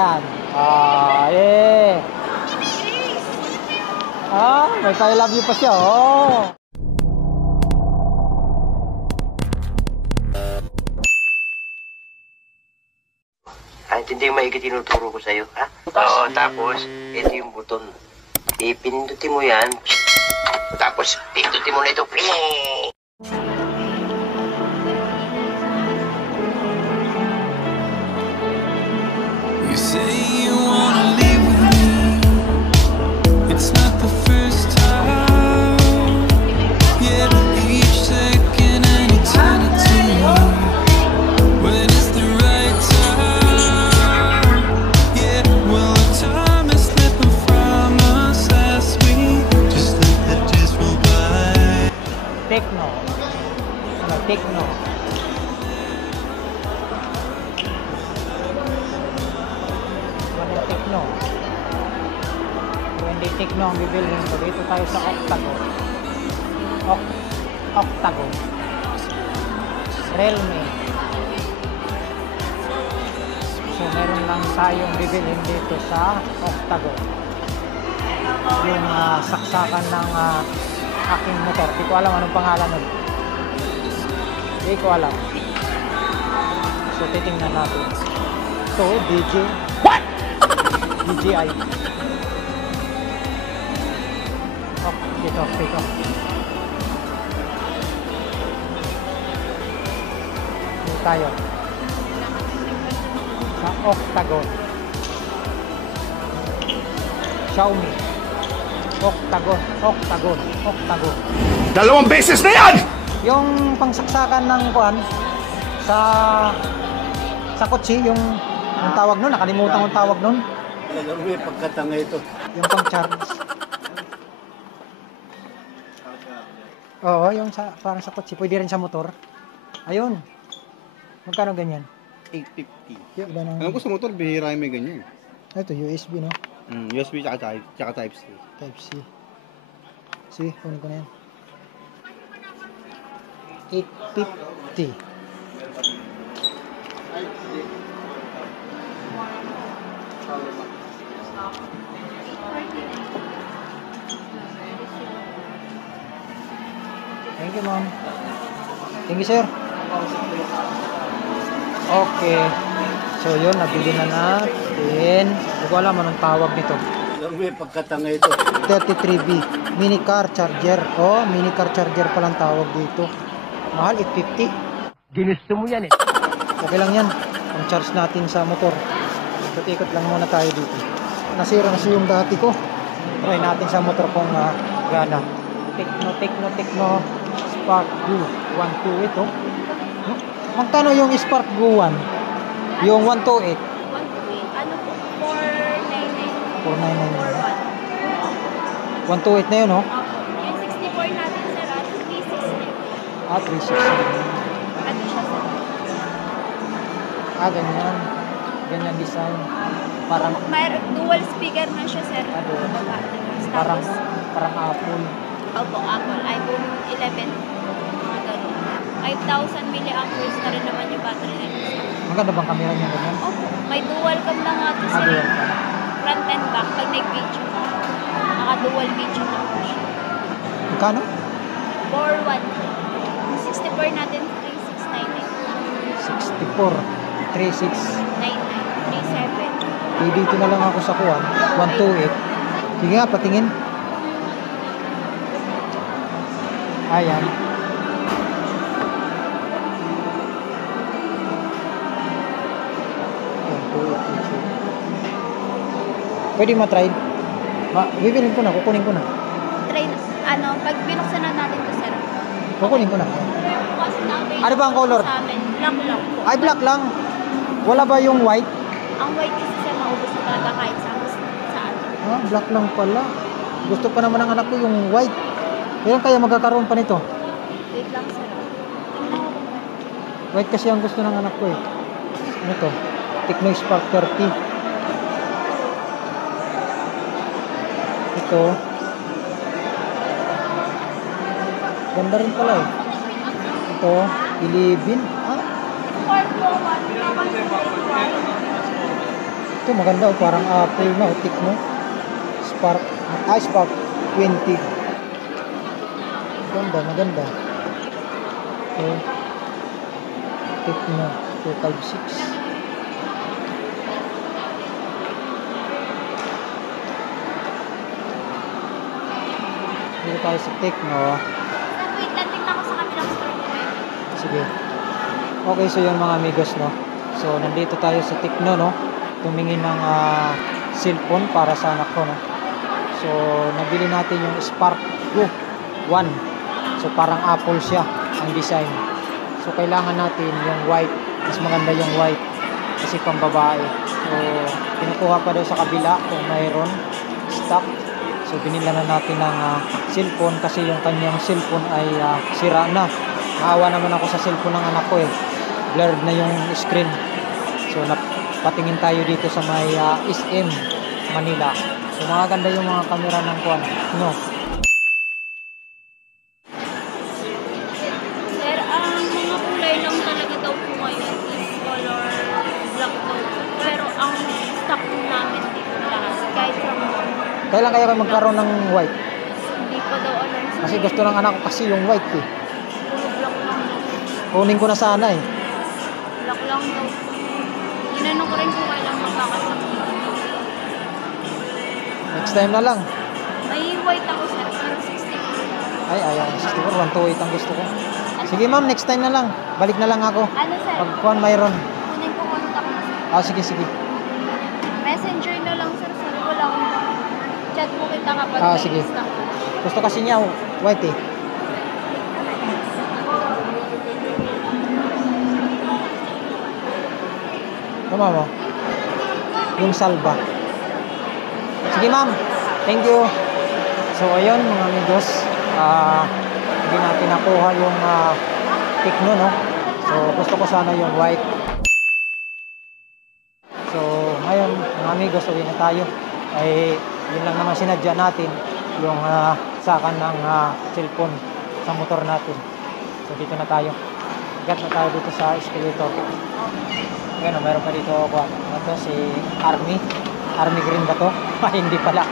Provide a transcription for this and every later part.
second. Eh. May I love you pa siya, oh. Hindi yung maigi tinuturo ko sa'yo, ha? Oo, tapos, ito yung buton. Ipindutin mo yan. Tapos, pindutin mo na ito. You say you wanna leave with me. It's not the first time. Yeah, but each second an eternity. When is the right time? Yeah, well, the time is slipping from us as we just let the days roll by. Techno. Ano, techno. Techno. When they techno ang bibilhin ko, dito tayo sa Octagon. Octagon. Realme. So meron lang tayong bibilhin dito sa Octagon. Yung saksakan ng aking motor. Di ko alam anong pangalan nun. Di ko alam. So titingnan natin. So DJI. Oh, dito. Dito tayo. Sa Octagon. Xiaomi. Octagon. 2 beses na yan! Yung pangsaksakan ng kuan sa kotse, yung tawag nun, nakalimutan kong tawag nun. Talagang may pagkatanga ito. Yung pang-charge. Oo, yung parang sa kotse. Pwede rin sa motor. Ayun. Magkano ganyan? 850. Yung ganun. Alam ko sa motor, bihira yung may ganyan. Ito, USB, no? USB tsaka Type-C. Type-C. Sige, kunin ko na yan. 850. Thank you, ma'am. Thank you, sir. Okay. So, yun. Nabili na natin. Hindi ko alam anong tawag nito. Talagang may pagkatanga ito. 33B. Mini car charger. Oh, mini car charger palang tawag dito. Mahal, 850. Ginusto mo yan, eh. Okay lang yan. Ang charge natin sa motor. Ikot-ikot lang muna tayo dito. Nasira kasi yung dati ko. Try natin sa motor kung gana. Techno. Spark Go 128 ito. Magkano yung Spark Go 1? Yung 128? 128. Ano po? 499. 499. 128 na yun, oh. Yung 64 natin, sir, at 360. 360. Ano siya, sir? Ganyan. Ganyan design. Parang May dual speaker na siya, sir. Dual. Baba. parang Tapos, Apple. Opo, Apple. iPhone 11. Mga ganun. 5,000 milliamperes na rin naman yung battery nito, sir. Maganda bang camera niya ganyan? Opo. May dual cam na nga ito, sir. Dual cam. Front and back. Pag nag-video ka. Naka-dual video na po siya. Magkano? 4,1. 64 natin, 3,699. 64. 36. 99. 37. Dito na lang ako sa kuwan. 128. Sige nga, patingin. Ayan. Pwede matry. Bibilin ko na, kukunin ko na. Try, pag binuksan na natin to, sir. Kukunin ko na. Kasi na-available Ano ba ang color? sa amin. Black lang po. Ay, black lang. Wala ba yung white? Ang white kasi, sir, maubos na talaga kahit saan. Black lang pala. Gusto pa naman ng anak ko yung white. Kailan kaya magkakaroon pa nito? Wait lang, sir. White kasi ang gusto ng anak ko, eh. Ano to? Tecno Spark 30. Ito. Ganda rin pala, eh. Ito, 11. Ito maganda, oh, parang Apple na, Tecno. Spark, Spark 20. Maganda. Okay. Tecno 256. Dito tayo sa Tecno. Wait lang, tingnan ko sa kabilang store nila. Sige. Okay, so yun mga amigos, no? So, nandito tayo sa Tecno, no? Tumingin ng cellphone para sa anak ko, no? So, nabili natin yung Spark 1. So, parang Apple siya ang design. So, kailangan natin yung white. Mas maganda yung white kasi pang babae. So, kinukuha pa daw sa kabila kung mayroon stock. So, binila na natin ng cellphone kasi yung kanyang cellphone ay sira na. Naawa naman ako sa cellphone ng anak ko eh. Blurred na yung screen. So, patingin tayo dito sa may SM Manila. So, mga ganda yung mga camera ng kuwan. No? Sir, ang mga kulay lang talaga daw po ngayon is color black daw. Pero ang stock po namin dito lahat. Kahit from Kailan kaya kayo magkaroon ng white? hindi pa daw alam sa Kasi gusto ng anak ko kasi yung white eh. puro black lang daw. Kunin ko na sana eh. Black lang daw. Inano ko rin kung kailang magkakasama. Next time na lang. May white ako sir, pero 60. Ay, ayaw. 64, 128 ang gusto ko. Sige ma'am, next time na lang. Balik na lang ako. Ano sir? Pag kuwan mayroon. Kunin ko contact mo sir. Sige, sige. Messenger na lang sir. Sir, wala akong chat mo kita kapag may Sige. stock. Gusto kasi niya white eh. Tama mo? Yung salba. Sige ma'am. Thank you. So ayun mga amigos. Hindi natin nakuha yung Tecno, no? So gusto ko sana yung white. So ngayon mga amigos, uwi na tayo. Ay yun lang naman sinadya natin. Yung sakan ng cellphone sa motor natin. So dito na tayo. Agat na tayo dito sa escalator. Ayan, meron pa dito ako. Ano to? Si Army. Army green ba to? Hindi pala.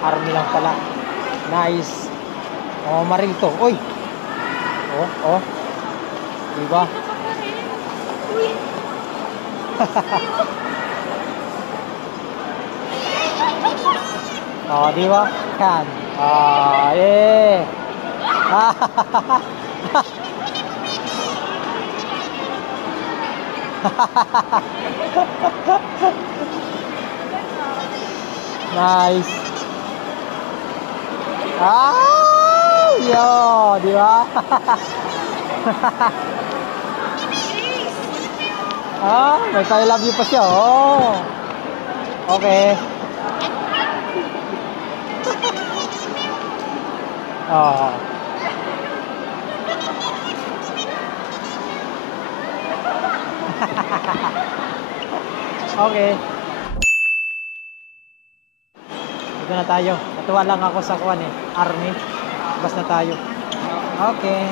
Army lang pala. Nice. Oh, maril to. Uy! Oh. Diba? Oh, diba? Yan. Eh. Nice. Yo, di ba? May I love you pa siya. Oh. Okay. Oh. Okay. Dito na tayo. Natuwa lang ako sa kuwan eh. Army. Bas na tayo. Okay.